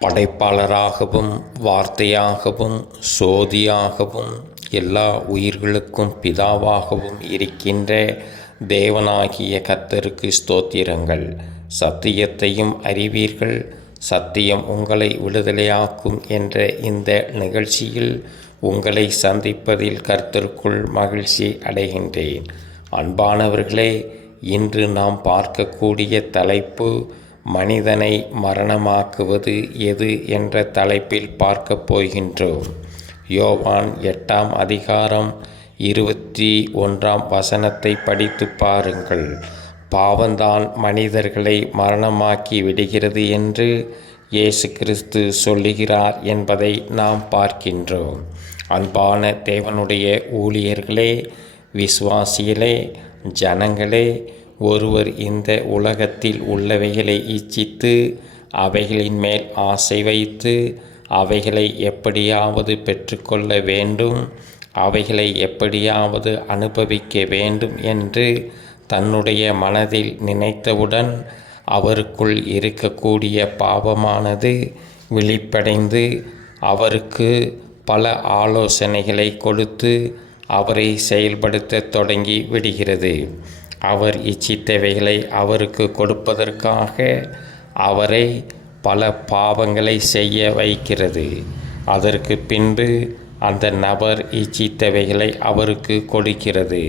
படைப்பாளராகவும் வார்த்தையாகவும் சோதியாகவும் எல்லா உயிர்களுக்கும் பிதாவாகவும் இருக்கின்ற தேவனாகிய கர்த்தருக்கு ஸ்தோத்திரங்கள். சத்தியத்தையும் அறிவீர்கள், சத்தியம் உங்களை விடுதலையாக்கும் என்ற இந்த நிகழ்ச்சியில் உங்களை சந்திப்பதில் கர்த்தருக்குள் மகிழ்ச்சி அடைகின்றேன். அன்பானவர்களே, இன்று நாம் பார்க்கக்கூடிய தலைப்பு மனிதனை மரணமாக்குவது எது என்ற தலைப்பில் பார்க்கப் போகின்றோம். யோவான் 8ஆம் அதிகாரம் 21ஆம் வசனத்தை படித்து பாருங்கள். பாவந்தான் மனிதர்களை மரணமாக்கி விடுகிறது என்று இயேசு கிறிஸ்து சொல்லுகிறார் என்பதை நாம் பார்க்கின்றோம். அன்பான தேவனுடைய ஊழியர்களே, விசுவாசிகளே, ஜனங்களே, ஒருவர் இந்த உலகத்தில் உள்ளவைகளை இச்சித்து அவைகளின் மேல் ஆசை வைத்து அவைகளை எப்படியாவது பெற்றுக்கொள்ள வேண்டும், அவைகளை எப்படியாவது அனுபவிக்க வேண்டும் என்று தன்னுடைய மனதில் நினைத்தவுடன் அவருக்குள் இருக்கக்கூடிய பாவமானது விழிப்படைந்து அவருக்கு பல ஆலோசனைகளை கொடுத்து அவரை செயல்படுத்த தொடங்கி விடுகிறது. அவர் இச்சித்தவைகளை அவருக்கு கொடுப்பதற்காக அவரை பல பாவங்களை செய்ய வைக்கிறது. அதற்கு பின்பு அந்த நபர் இச்சித்தவைகளை அவருக்கு கொடுக்கிறது.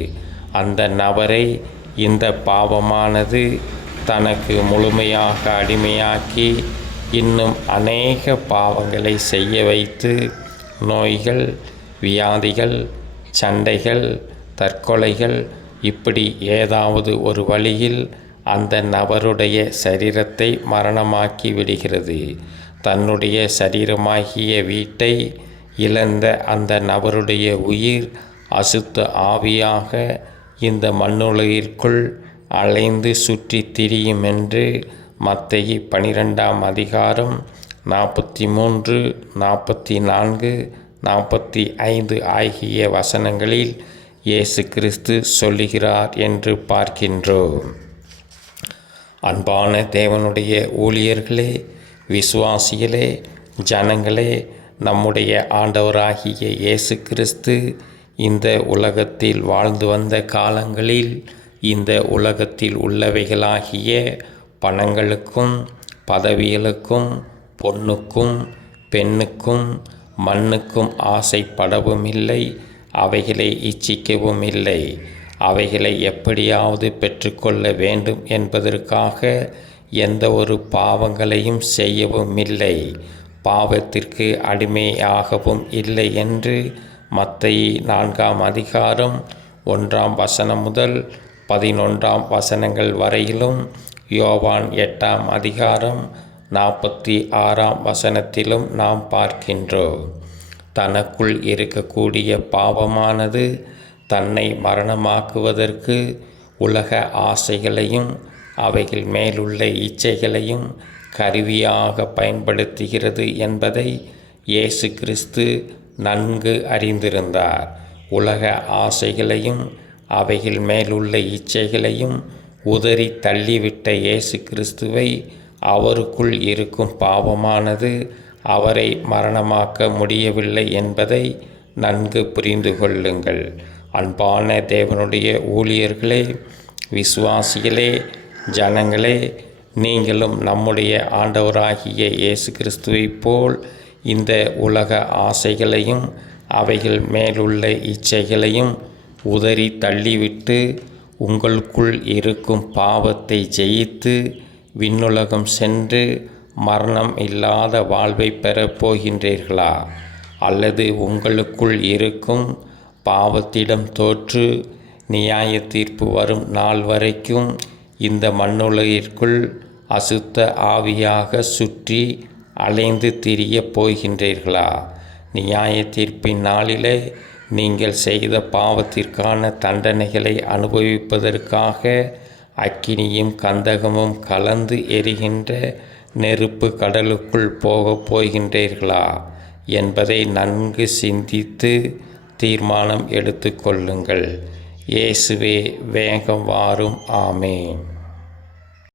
அந்த நபரை இந்த பாவமானது தனக்கு முழுமையாக அடிமையாக்கி இன்னும் அநேக பாவங்களை செய்ய வைத்து நோய்கள், வியாதிகள், சண்டைகள், தற்கொலைகள், இப்படி ஏதாவது ஒரு வழியில் அந்த நபருடைய சரீரத்தை மரணமாக்கி விடுகிறது. தன்னுடைய சரீரமாகிய வீட்டை இழந்த அந்த நபருடைய உயிர் அசுத்த ஆவியாக இந்த மண்ணுலகிற்குள் அலைந்து சுற்றி திரியும் என்று மத்தேயு 12ஆம் அதிகாரம் 43, 44, 45 ஆகிய வசனங்களில் இயேசு கிறிஸ்து சொல்லுகிறார் என்று பார்க்கின்றோம். அன்பான தேவனுடைய ஊழியர்களே, விசுவாசிகளே, ஜனங்களே, நம்முடைய ஆண்டவராகிய இயேசு கிறிஸ்து இந்த உலகத்தில் வாழ்ந்து வந்த காலங்களில் இந்த உலகத்தில் உள்ளவைகளாகிய பணங்களுக்கும் பதவிகளுக்கும் பொன்னுக்கும் பெண்ணுக்கும் மண்ணுக்கும் ஆசைப்படவும் இல்லை, அவைகளை இச்சிக்கவும் இல்லை. அவைகளை எப்படியாவது பெற்றுக்கொள்ள வேண்டும் என்பதற்காக எந்த ஒரு பாவங்களையும் செய்யவும் இல்லை, பாவத்திற்கு அடிமையாகவும் இல்லை என்று மத்தேயு 4ஆம் அதிகாரம் 1ஆம் வசனம் முதல் 11ஆம் வசனங்கள் வரையிலும், யோவான் 8ஆம் அதிகாரம் 46ஆம் வசனத்திலும் நாம் பார்க்கின்றோம். தனக்குள் இருக்கக்கூடிய பாவமானது தன்னை மரணமாக்குவதற்கு உலக ஆசைகளையும் அவைகள் மேலுள்ள இச்சைகளையும் கருவியாக பயன்படுத்துகிறது என்பதை இயேசு கிறிஸ்து நன்கு அறிந்திருந்தார். உலக ஆசைகளையும் அவைகள் மேலுள்ள இச்சைகளையும் உதறி தள்ளிவிட்ட இயேசு கிறிஸ்துவை அவருக்குள் இருக்கும் பாவமானது அவரை மரணமாக்க முடியவில்லை என்பதை நன்கு புரிந்து கொள்ளுங்கள். அன்பான தேவனுடைய ஊழியர்களே, விசுவாசிகளே, ஜனங்களே, நீங்களும் நம்முடைய ஆண்டவராகிய இயேசு கிறிஸ்துவைப் போல் இந்த உலக ஆசைகளையும் அவைகள் மேலுள்ள இச்சைகளையும் உதறி தள்ளிவிட்டு உங்களுக்குள் இருக்கும் பாவத்தை ஜெயித்து விண்ணுலகம் சென்று மரணம் இல்லாத வாழ்வை பெறப் போகின்றீர்களா? அல்லது உங்களுக்குள் இருக்கும் பாவத்திடம் தோற்று நியாய தீர்ப்பு வரும் நாள் வரைக்கும் இந்த மண்ணுலகிற்குள் அசுத்த ஆவியாக சுற்றி அலைந்து திரியப் போகின்றீர்களா? நியாய தீர்ப்பின் நாளிலே நீங்கள் செய்த பாவத்திற்கான தண்டனைகளை அனுபவிப்பதற்காக அக்கினியும் கந்தகமும் கலந்து எரிகின்ற நெருப்பு கடலுக்குள் போகப் போகின்றீர்களா என்பதை நன்கு சிந்தித்து தீர்மானம் எடுத்து கொள்ளுங்கள். இயேசுவே வேகம் வாரும். ஆமென்.